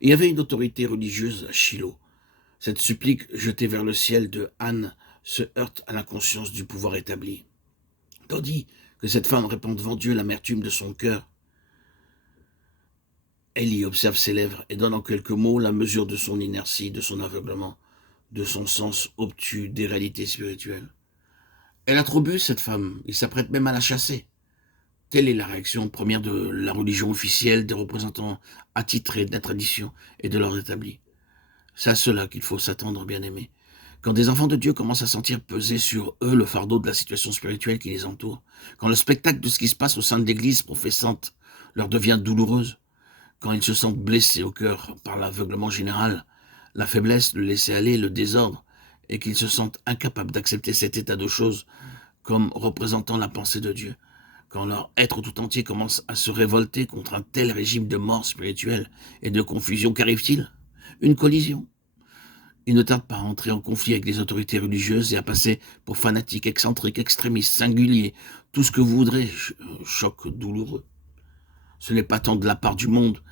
Il y avait une autorité religieuse à Shiloh. Cette supplique jetée vers le ciel de Anne se heurte à l'inconscience du pouvoir établi. Tandis que cette femme répand devant Dieu l'amertume de son cœur, elle y observe ses lèvres et donne en quelques mots la mesure de son inertie, de son aveuglement, de son sens obtus des réalités spirituelles. Elle a trop bu, cette femme, il s'apprête même à la chasser. Telle est la réaction première de la religion officielle, des représentants attitrés de la tradition et de l'ordre établi. C'est à cela qu'il faut s'attendre, bien-aimés. Quand des enfants de Dieu commencent à sentir peser sur eux le fardeau de la situation spirituelle qui les entoure, quand le spectacle de ce qui se passe au sein de l'Église professante leur devient douloureuse, quand ils se sentent blessés au cœur par l'aveuglement général, la faiblesse, le laisser-aller, le désordre, et qu'ils se sentent incapables d'accepter cet état de choses comme représentant la pensée de Dieu, quand leur être tout entier commence à se révolter contre un tel régime de mort spirituelle et de confusion, qu'arrive-t-il? Une collision. Ils ne tardent pas à entrer en conflit avec les autorités religieuses et à passer pour fanatiques, excentriques, extrémistes, singuliers, tout ce que vous voudrez, choc douloureux. Ce n'est pas tant de la part du monde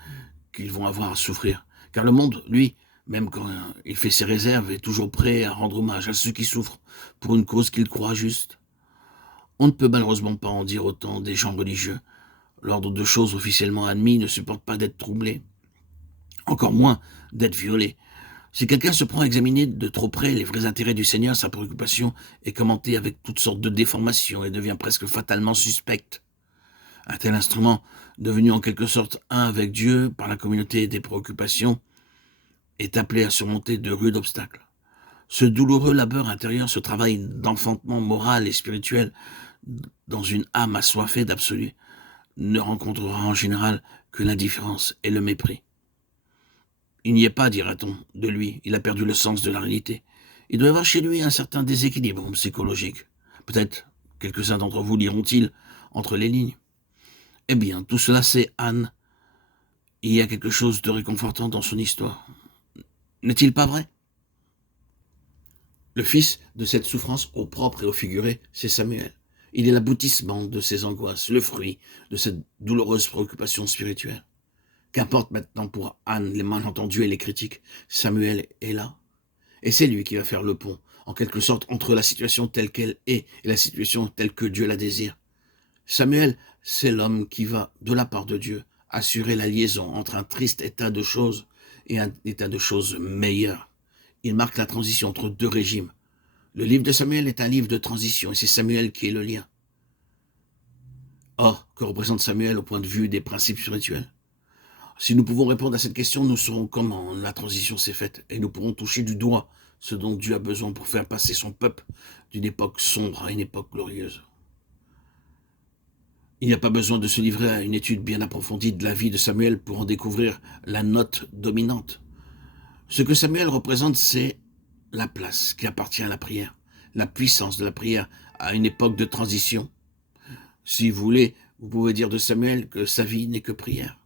qu'ils vont avoir à souffrir, car le monde, lui, même quand il fait ses réserves, est toujours prêt à rendre hommage à ceux qui souffrent pour une cause qu'il croit juste. On ne peut malheureusement pas en dire autant des gens religieux. L'ordre de choses officiellement admis ne supporte pas d'être troublé, encore moins d'être violé. Si quelqu'un se prend à examiner de trop près les vrais intérêts du Seigneur, sa préoccupation est commentée avec toutes sortes de déformations et devient presque fatalement suspecte. Un tel instrument, devenu en quelque sorte un avec Dieu par la communauté des préoccupations, est appelé à surmonter de rudes obstacles. Ce douloureux labeur intérieur, ce travail d'enfantement moral et spirituel dans une âme assoiffée d'absolu, ne rencontrera en général que l'indifférence et le mépris. Il n'y est pas, dira-t-on, de lui, il a perdu le sens de la réalité. Il doit y avoir chez lui un certain déséquilibre psychologique. Peut-être quelques-uns d'entre vous liront-ils entre les lignes. Eh bien, tout cela, c'est Anne. Il y a quelque chose de réconfortant dans son histoire. N'est-il pas vrai? Le fils de cette souffrance au propre et au figuré, c'est Samuel. Il est l'aboutissement de ses angoisses, le fruit de cette douloureuse préoccupation spirituelle. Qu'importe maintenant pour Anne les malentendus et les critiques, Samuel est là. Et c'est lui qui va faire le pont, en quelque sorte, entre la situation telle qu'elle est et la situation telle que Dieu la désire. Samuel, c'est l'homme qui va, de la part de Dieu, assurer la liaison entre un triste état de choses et un état de choses meilleur. Il marque la transition entre deux régimes. Le livre de Samuel est un livre de transition et c'est Samuel qui est le lien. Or, que représente Samuel au point de vue des principes spirituels? Si nous pouvons répondre à cette question, nous saurons comment la transition s'est faite et nous pourrons toucher du doigt ce dont Dieu a besoin pour faire passer son peuple d'une époque sombre à une époque glorieuse. Il n'y a pas besoin de se livrer à une étude bien approfondie de la vie de Samuel pour en découvrir la note dominante. Ce que Samuel représente, c'est la place qui appartient à la prière, la puissance de la prière à une époque de transition. Si vous voulez, vous pouvez dire de Samuel que sa vie n'est que prière.